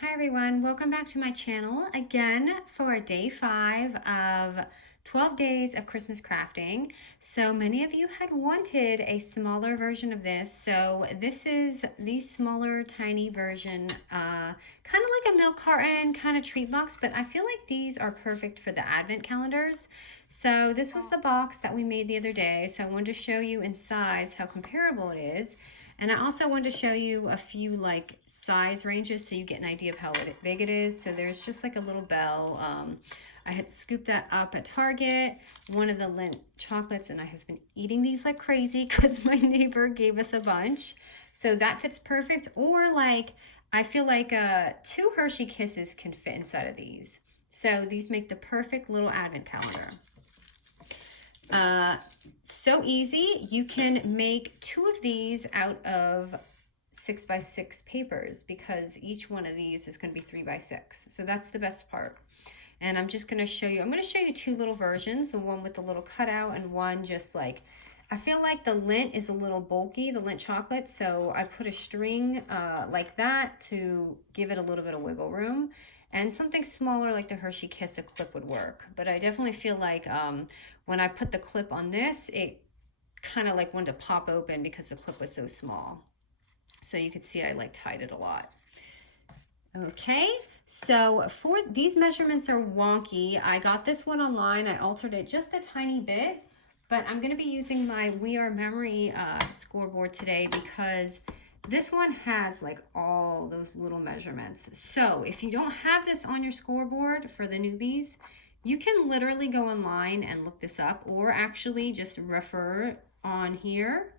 Hi everyone, welcome back to my channel again for day 5 of 12 days of Christmas crafting. So many of you had wanted a smaller version of this. So this is the smaller tiny version, kind of like a milk carton kind of treat box, but I feel like these are perfect for the advent calendars. So this was the box that we made the other day. So I wanted to show you in size how comparable it is. And I also wanted to show you a few like size ranges so you get an idea of how big it is. So there's just like a little bell. I had scooped that up at Target, one of the Lindt chocolates, and I have been eating these like crazy because my neighbor gave us a bunch. So that fits perfect. Or like, I feel like 2 Hershey Kisses can fit inside of these. So these make the perfect little advent calendar. So easy. You can make 2 of these out of 6x6 papers because each one of these is going to be 3x6. So that's the best part. And I'm just going to show you, I'm going to show you 2 little versions, one with the little cutout and one just like, I feel like the Lindt is a little bulky, the Lindt chocolate, so I put a string like that to give it a little bit of wiggle room. And something smaller like the Hershey Kiss, a clip would work. But I definitely feel like when I put the clip on this, it kind of like wanted to pop open because the clip was so small. So you could see I like tied it a lot. Okay, so for these measurements are wonky. I got this one online. I altered it just a tiny bit, but I'm going to be using my We Are Memory scoreboard today because this one has like all those little measurements. So if you don't have this on your scoreboard for the newbies, you can literally go online and look this up, or actually just refer on here.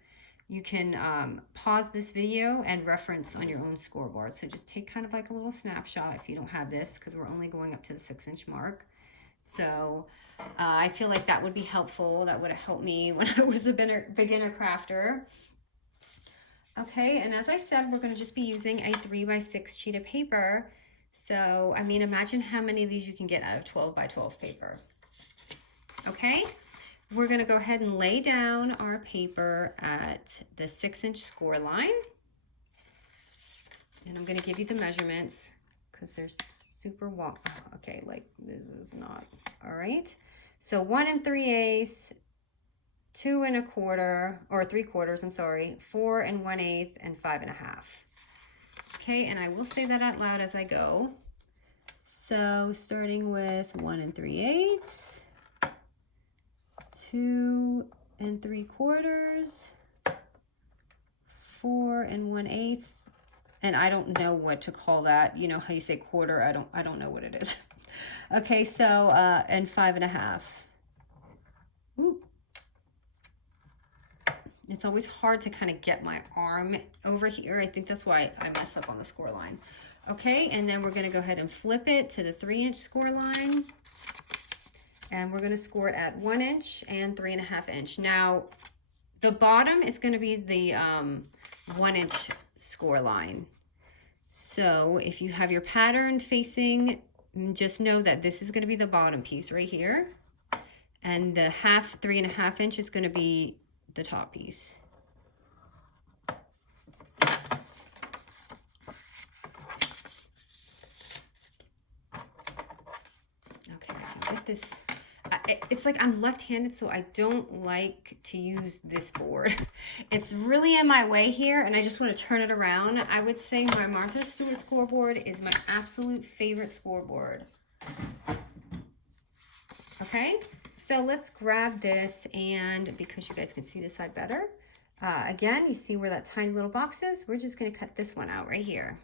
You can pause this video and reference on your own scoreboard. So just take kind of like a little snapshot if you don't have this, because we're only going up to the 6-inch mark. So I feel like that would be helpful. That would have helped me when I was a beginner crafter. Okay, and as I said, we're going to just be using a 3x6 sheet of paper. So, I mean, imagine how many of these you can get out of 12x12 paper. Okay, we're going to go ahead and lay down our paper at the 6-inch score line. And I'm going to give you the measurements because they're super wonky. Okay, like this is not, all right. So 1 3/8, 2 1/4, or 3/4, I'm sorry, 4 1/8, and 5 1/2. Okay, and I will say that out loud as I go. So starting with 1 3/8, 2 3/4, 4 1/8, and I don't know what to call that. You know how you say quarter? I don't know what it is. Okay, so and 5 1/2. Ooh. It's always hard to kind of get my arm over here. I think that's why I mess up on the score line. Okay, and then we're going to go ahead and flip it to the 3-inch score line. And we're going to score it at 1 inch and 3.5 inch. Now, the bottom is going to be the 1-inch score line. So if you have your pattern facing, just know that this is going to be the bottom piece right here. And the 3.5 inch is going to be the top piece. Okay, I can get this. It's like I'm left-handed, so I don't like to use this board. It's really in my way here, and I just want to turn it around. I would say my Martha Stewart scoreboard is my absolute favorite scoreboard. Okay, so let's grab this, and because you guys can see this side better, again, you see where that tiny little box is? We're just going to cut this one out right here.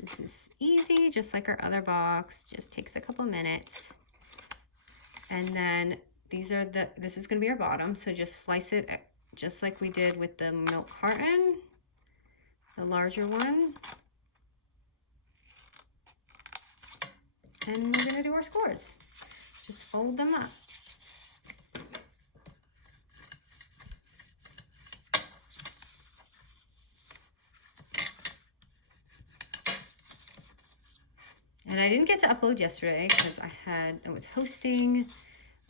This is easy, just like our other box, just takes a couple minutes. And then this is going to be our bottom, so just slice it just like we did with the Milk Carton, the larger one. And we're going to do our scores. Just fold them up. And I didn't get to upload yesterday because I was hosting,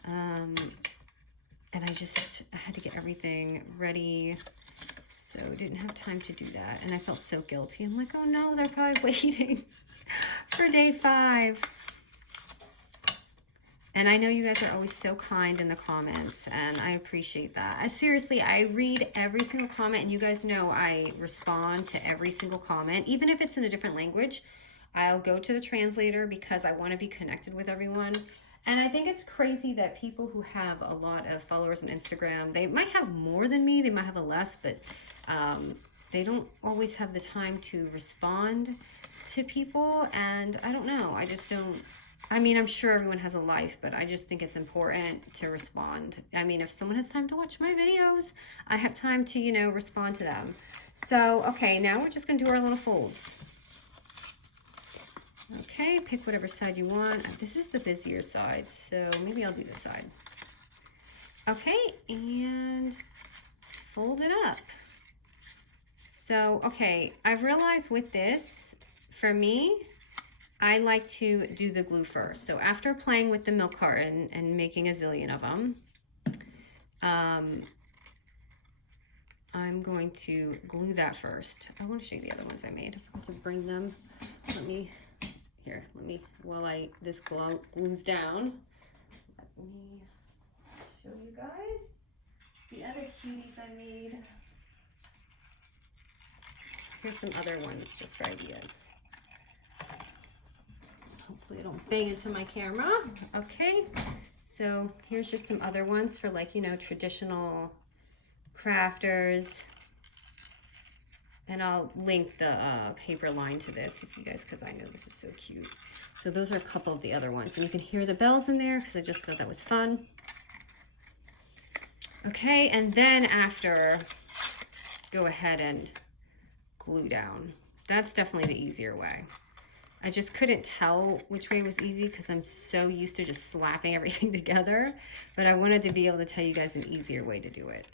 and I had to get everything ready. So didn't have time to do that. And I felt so guilty. I'm like, oh no, they're probably waiting for day 5. And I know you guys are always so kind in the comments, and I appreciate that. Seriously, I read every single comment, and you guys know I respond to every single comment, even if it's in a different language. I'll go to the translator because I want to be connected with everyone. And I think it's crazy that people who have a lot of followers on Instagram, they might have more than me, they might have a less, but they don't always have the time to respond to people. And I don't know, I just don't. I mean, I'm sure everyone has a life, but I just think it's important to respond. I mean, if someone has time to watch my videos, I have time to, you know, respond to them. So, okay, now we're just going to do our little folds. Okay, pick whatever side you want. This is the busier side, so maybe I'll do this side. Okay, and fold it up. So, okay, I've realized with this, for me, I like to do the glue first. So after playing with the milk carton and making a zillion of them, I'm going to glue that first. I want to show you the other ones I made. I want to bring them. While this glues down, let me show you guys the other cuties I made. So here's some other ones just for ideas. Hopefully I don't bang into my camera. Okay, so here's just some other ones for, like, you know, traditional crafters. And I'll link the paper line to this if you guys, because I know this is so cute. So those are a couple of the other ones. And you can hear the bells in there because I just thought that was fun. Okay, and then after, go ahead and glue down. That's definitely the easier way. I just couldn't tell which way was easy because I'm so used to just slapping everything together, but I wanted to be able to tell you guys an easier way to do it.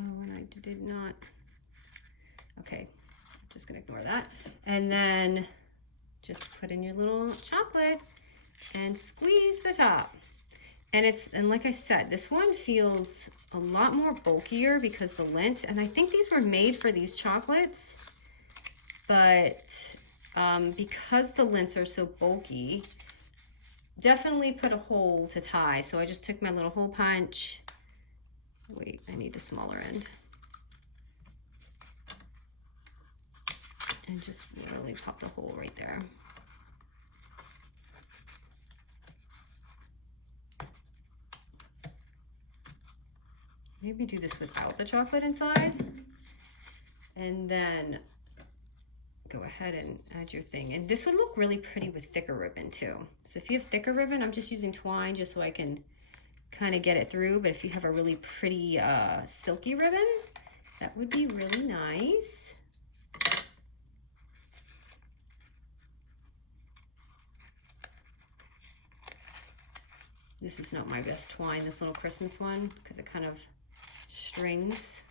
Oh, and I did not. Okay, I'm just gonna ignore that. And then just put in your little chocolate and squeeze the top. And like I said, this one feels a lot more bulkier because the lint, and I think these were made for these chocolates, but because the lints are so bulky, definitely put a hole to tie. So I just took my little hole punch. Wait, I need the smaller end. And just really pop the hole right there. Maybe do this without the chocolate inside. And then go ahead and add your thing. And this would look really pretty with thicker ribbon too. So if you have thicker ribbon, I'm just using twine just so I can kind of get it through. But if you have a really pretty silky ribbon, that would be really nice. This is not my best twine, this little Christmas one, because it kind of strings,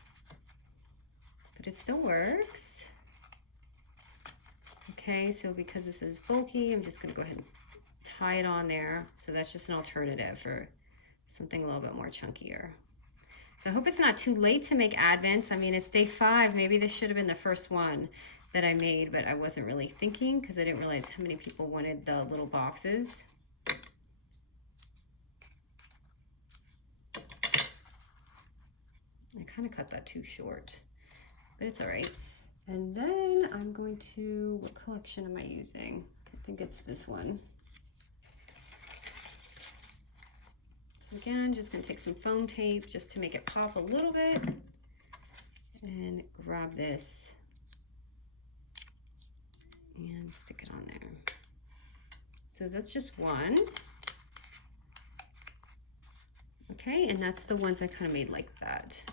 but it still works. Okay, so because this is bulky, I'm just gonna go ahead and tie it on there. So that's just an alternative for something a little bit more chunkier. So I hope it's not too late to make Advents. I mean, it's day 5. Maybe this should have been the first one that I made, but I wasn't really thinking because I didn't realize how many people wanted the little boxes. I kind of cut that too short, but it's all right. And then I'm going to, what collection am I using? I think it's this one. So again, just gonna take some foam tape just to make it pop a little bit and grab this and stick it on there. So that's just one. Okay, and that's the ones I kind of made like that.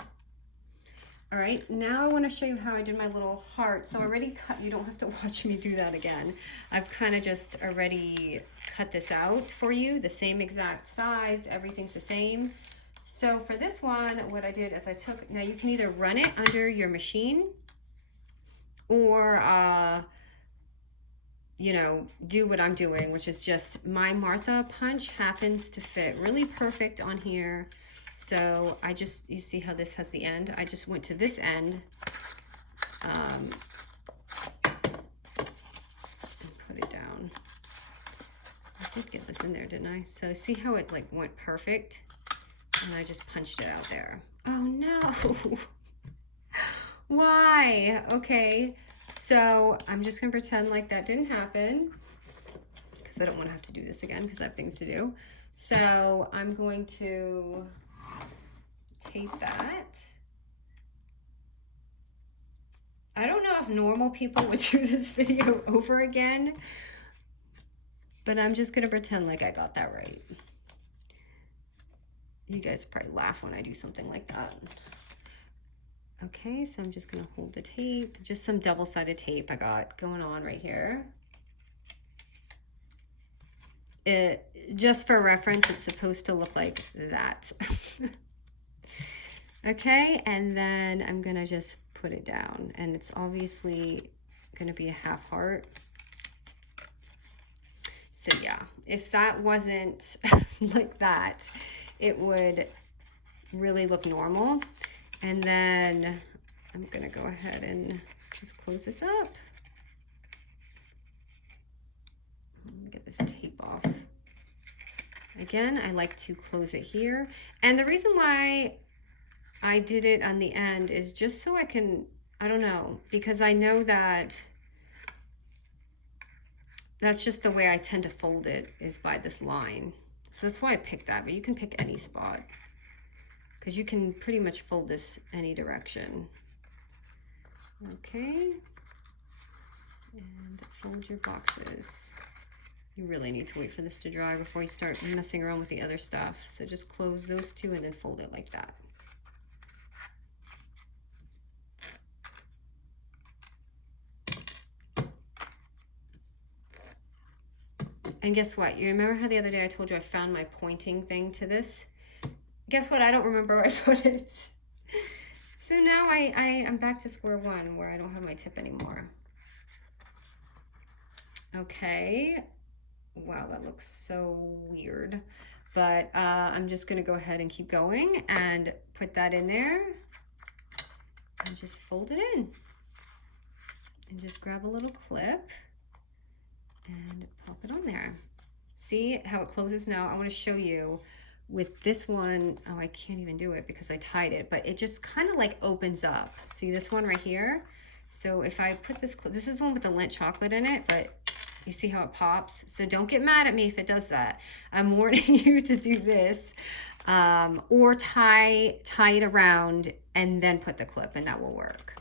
All right, now I want to show you how I did my little heart. So I already cut, you don't have to watch me do that again. I've kind of just already cut this out for you, the same exact size, everything's the same. So for this one, what I did is I took, now you can either run it under your machine or, you know, do what I'm doing, which is just my Martha punch happens to fit really perfect on here. So I just, you see how this has the end? I just went to this end and put it down. I did get this in there, didn't I? So see how it like went perfect? And I just punched it out there. Oh no. Why? Okay, so I'm just gonna pretend like that didn't happen because I don't want to have to do this again because I have things to do. So I'm going to tape that. I don't know if normal people would do this video over again, but I'm just gonna pretend like I got that right. You guys probably laugh when I do something like that. Okay, so I'm just gonna hold the tape, just some double-sided tape I got going on right here. Just for reference, it's supposed to look like that. Okay, and then I'm gonna just put it down, and it's obviously gonna be a half heart. So yeah, if that wasn't like that, it would really look normal. And then I'm gonna go ahead and just close this up. Let me get this tape off. Again, I like to close it here. And the reason why I did it on the end is just so I can, I don't know, because I know that that's just the way I tend to fold it, is by this line. So that's why I picked that, but you can pick any spot, because you can pretty much fold this any direction. Okay, and fold your boxes. You really need to wait for this to dry before you start messing around with the other stuff. So just close those two and then fold it like that. And guess what? You remember how the other day I told you I found my pointing thing to this? Guess what? I don't remember where I put it. So now I'm back to square one where I don't have my tip anymore. Okay. Wow, that looks so weird. But I'm just gonna go ahead and keep going and put that in there and just fold it in. And just grab a little clip and pop it on there. See how it closes now? I want to show you with this one. Oh, I can't even do it because I tied it, but it just kind of like opens up. See this one right here? So if I put this is one with the Lindt chocolate in it, but you see how it pops? So don't get mad at me if it does that. I'm warning you to do this, or tie it around and then put the clip, and that will work.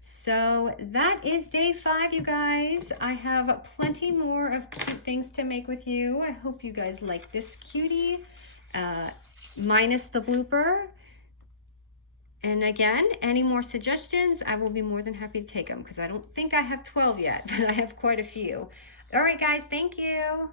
So that is day 5, you guys. I have plenty more of cute things to make with you. I hope you guys like this cutie, minus the blooper. And again, any more suggestions, I will be more than happy to take them, because I don't think I have 12 yet, but I have quite a few. All right, guys, thank you.